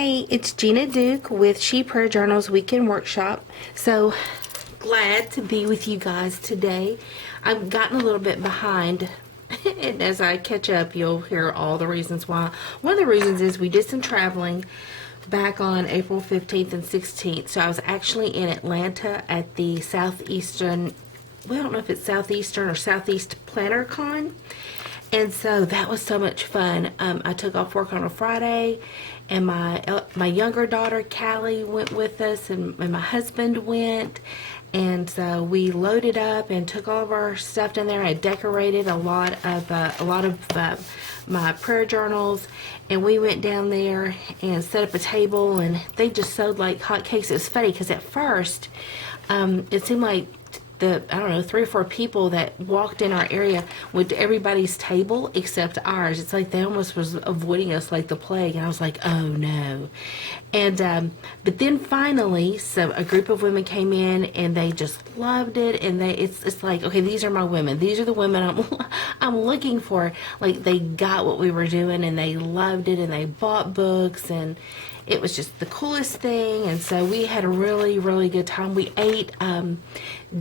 Hey, it's Gina Duke with She Prayer Journal's Weekend Workshop. So glad to be with you guys today. I've gotten a little bit behind, and as I catch up, you'll hear all the reasons why. One of the reasons is we did some traveling back on April 15th and 16th. So I was actually in Atlanta at the Southeastern, well, I don't know if it's Southeastern or Southeast Planner Con. And so that was so much fun. I took off work on a Friday, and my younger daughter Callie went with us, and my husband went. And so we loaded up and took all of our stuff down there. I decorated a lot of my prayer journals, and we went down there and set up a table, and they just sold like hotcakes. It was funny because at first it seemed like I don't know, 3 or 4 people that walked in our area went to everybody's table except ours. It's like they almost was avoiding us like the plague. And I was like, oh no. And, but then finally, so a group of women came in and they just loved it. And it's like, okay, these are my women. These are the women I'm looking for. Like they got what we were doing and they loved it and they bought books, and it was just the coolest thing. And so we had a really, really good time. We ate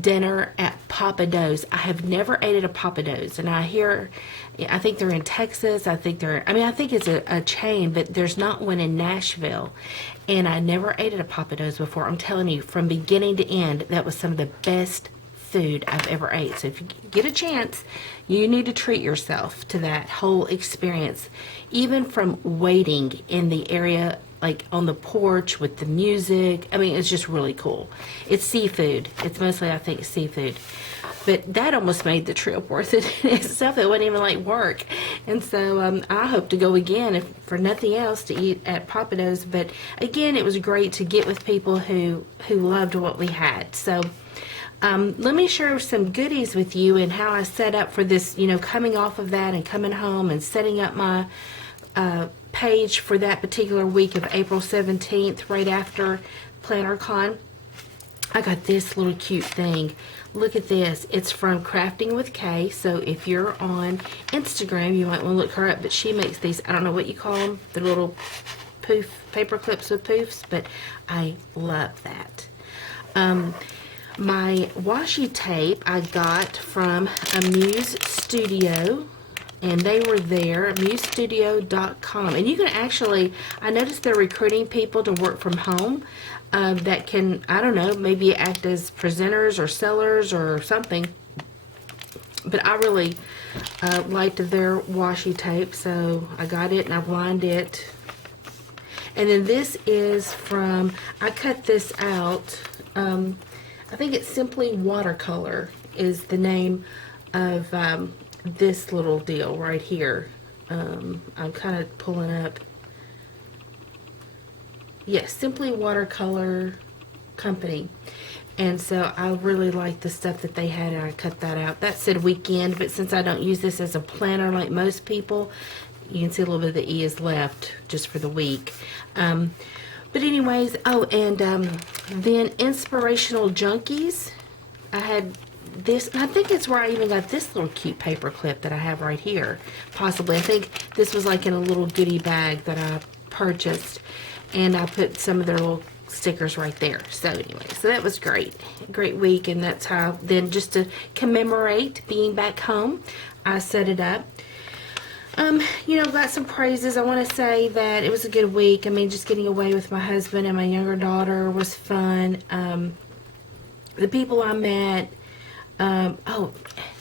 dinner at Papa Do's. I have never ate at a Papa Do's, and I think they're in Texas. I think it's a chain, but there's not one in Nashville. And I never ate at a Papa Do's before. I'm telling you, from beginning to end, that was some of the best food I've ever ate. So if you get a chance, you need to treat yourself to that whole experience. Even from waiting in the area, like on the porch with the music. I mean, it's just really cool. It's seafood. It's mostly, I think, seafood. But that almost made the trip worth it in itself. It wasn't even like work. And so I hope to go again, if for nothing else, to eat at Papa Do's. But again, it was great to get with people who loved what we had. So let me share some goodies with you and how I set up for this, coming off of that and coming home and setting up my page for that particular week of April 17th, right after PlannerCon. I got this little cute thing. Look at this. It's from Crafting with Kay. So if you're on Instagram, you might want to look her up, but she makes these, I don't know what you call them, the little paper clips with poofs, but I love that. My washi tape I got from Muse Studio, and they were there, musestudio.com. And you can actually, I noticed they're recruiting people to work from home that can, I don't know, maybe act as presenters or sellers or something. But I really liked their washi tape, so I got it and I've lined it. And then this is from, I cut this out. I think it's Simply Watercolor is the name of this little deal right here. I'm kind of pulling up. Yes, Simply Watercolor Company. And so I really like the stuff that they had, and I cut that out. That said weekend, but since I don't use this as a planner like most people, you can see a little bit of the E is left just for the week. But anyways, oh, and then Inspirational Junkies. I had this, and I think it's where I even got this little cute paper clip that I have right here. Possibly. I think this was like in a little goodie bag that I purchased, and I put some of their little stickers right there. So anyway, so that was great. Great week, and that's how, then just to commemorate being back home, I set it up. Got some praises. I want to say that it was a good week. I mean, just getting away with my husband and my younger daughter was fun. The people I met,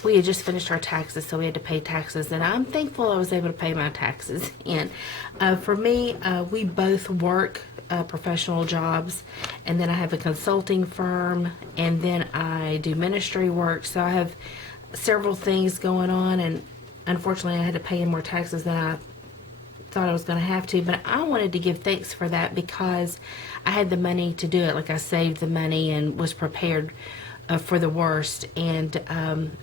we had just finished our taxes, so we had to pay taxes, and I'm thankful I was able to pay my taxes. And for me, we both work professional jobs, and then I have a consulting firm, and then I do ministry work, so I have several things going on, and unfortunately I had to pay in more taxes than I thought I was going to have to, but I wanted to give thanks for that because I had the money to do it. Like, I saved the money and was prepared for the worst, and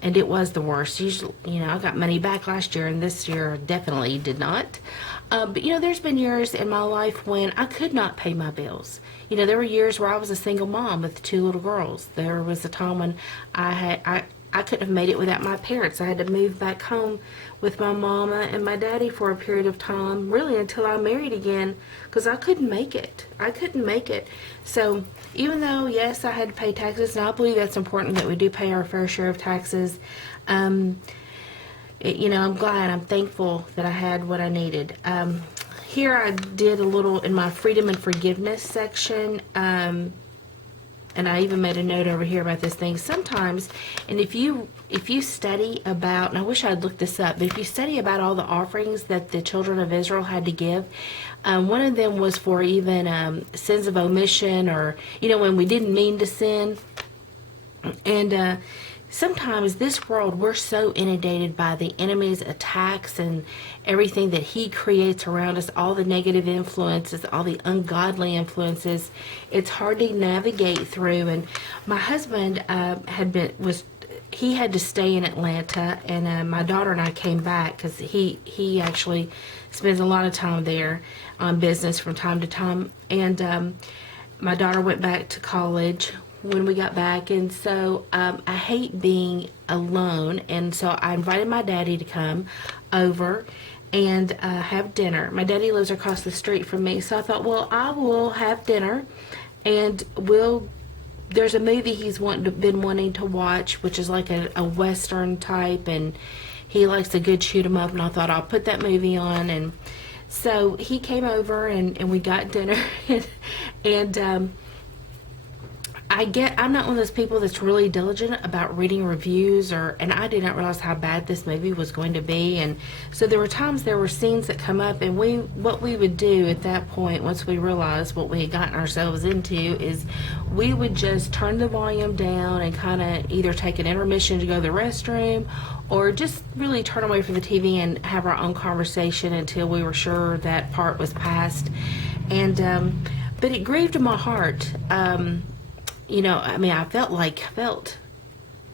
it was the worst. Usually, I got money back last year, and this year definitely did not. But there's been years in my life when I could not pay my bills. There were years where I was a single mom with 2 little girls. There was a time when I I couldn't have made it without my parents. I had to move back home with my mama and my daddy for a period of time, really until I married again, because I couldn't make it. I couldn't make it. So even though, yes, I had to pay taxes, and I believe that's important that we do pay our fair share of taxes, you know, I'm glad, I'm thankful that I had what I needed. Here I did a little in my freedom and forgiveness section, and I even made a note over here about this thing. Sometimes, and if you study about, and I wish I'd looked this up, but if you study about all the offerings that the children of Israel had to give, one of them was for even sins of omission, or, you know, when we didn't mean to sin. And sometimes this world, we're so inundated by the enemy's attacks and everything that he creates around us, all the negative influences, all the ungodly influences. It's hard to navigate through. And my husband he had to stay in Atlanta, and my daughter and I came back because he actually spends a lot of time there on business from time to time. And my daughter went back to college when we got back, and so I hate being alone, and so I invited my daddy to come over and have dinner. My daddy lives across the street from me, so I thought, well, I will have dinner, and there's a movie he's been wanting to watch, which is like a Western type, and he likes a good shoot 'em up, and I thought I'll put that movie on. And so he came over, and we got dinner, and I'm not one of those people that's really diligent about reading reviews, and I did not realize how bad this movie was going to be. And so there were scenes that come up, and what we would do at that point, once we realized what we had gotten ourselves into, is we would just turn the volume down and kind of either take an intermission to go to the restroom, or just really turn away from the TV and have our own conversation until we were sure that part was past. And but it grieved my heart. You know, I mean, I felt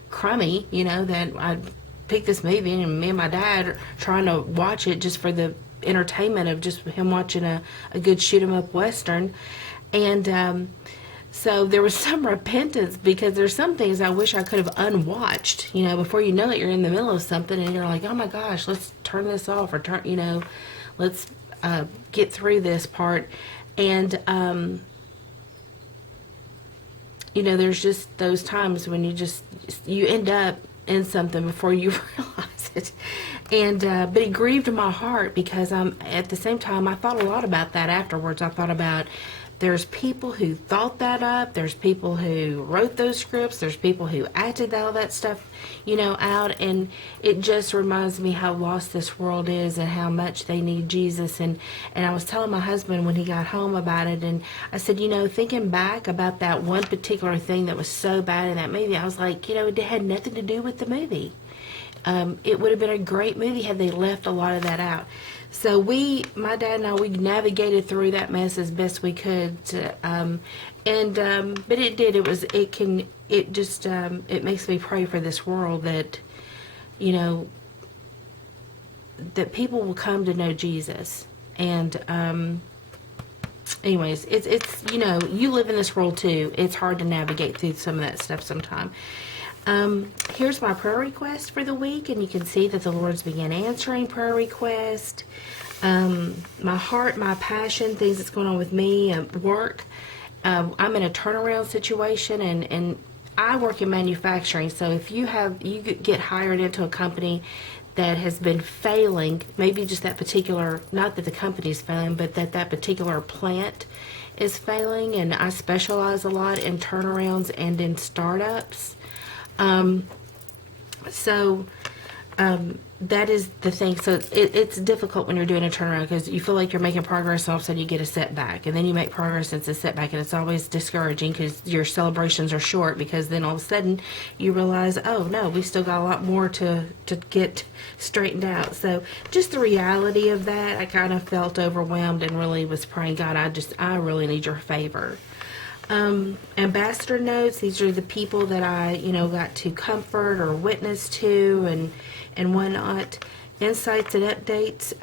crummy, you know, that I picked this movie, and me and my dad are trying to watch it just for the entertainment of just him watching a good shoot 'em up Western. And so there was some repentance, because there's some things I wish I could have unwatched, you know, before you know it, you're in the middle of something and you're like, oh my gosh, let's turn this off, or let's get through this part. And you know, there's just those times when you end up in something before you realize it. And but it grieved my heart, because at the same time, I thought a lot about that afterwards. I thought about, there's people who thought that up, there's people who wrote those scripts, there's people who acted all that stuff, you know, out, and it just reminds me how lost this world is and how much they need Jesus. And I was telling my husband when he got home about it, and I said, you know, thinking back about that one particular thing that was so bad in that movie, I was like, you know, it had nothing to do with the movie. It would have been a great movie had they left a lot of that out. So my dad and I, we navigated through that mess as best we could. But it did. It makes me pray for this world that, you know, that people will come to know Jesus. And, anyways, it's, you know, you live in this world too. It's hard to navigate through some of that stuff sometime. Here's my prayer request for the week, and you can see that the Lord's began answering prayer request. My heart, my passion, things that's going on with me, work. I'm in a turnaround situation, and I work in manufacturing. So if you get hired into a company that has been failing, maybe just that particular, not that the company's failing, but that particular plant is failing, and I specialize a lot in turnarounds and in startups. That is the thing. So it's difficult when you're doing a turnaround, because you feel like you're making progress, and all of a sudden you get a setback, and then you make progress, and it's a setback, and it's always discouraging because your celebrations are short, because then all of a sudden you realize, oh no, we still got a lot more to get straightened out. So just the reality of that, I kind of felt overwhelmed and really was praying, God, I really need your favor. Ambassador notes, these are the people that I, you know, got to comfort or witness to and whatnot. Insights and updates,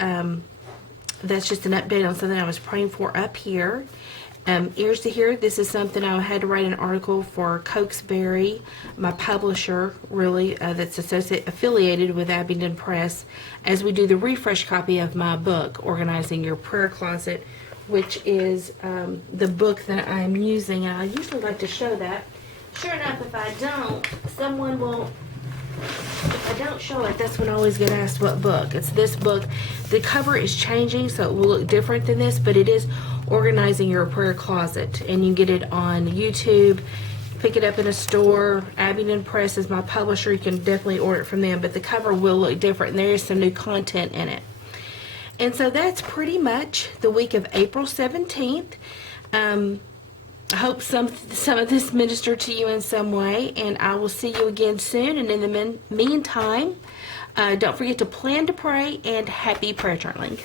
that's just an update on something I was praying for up here. Ears to Hear, this is something I had to write an article for Cokesbury, my publisher, really, that's affiliated with Abingdon Press, as we do the refresh copy of my book, Organizing Your Prayer Closet, which is the book that I'm using. And I usually like to show that. Sure enough, if I don't, someone will... If I don't show it, that's when I always get asked what book. It's this book. The cover is changing, so it will look different than this, but it is Organizing Your Prayer Closet. And you can get it on YouTube, pick it up in a store. Abingdon Press is my publisher. You can definitely order it from them, but the cover will look different, and there is some new content in it. And so that's pretty much the week of April 17th. I hope some of this ministered to you in some way, and I will see you again soon. And in the meantime, don't forget to plan to pray, and happy prayer journaling.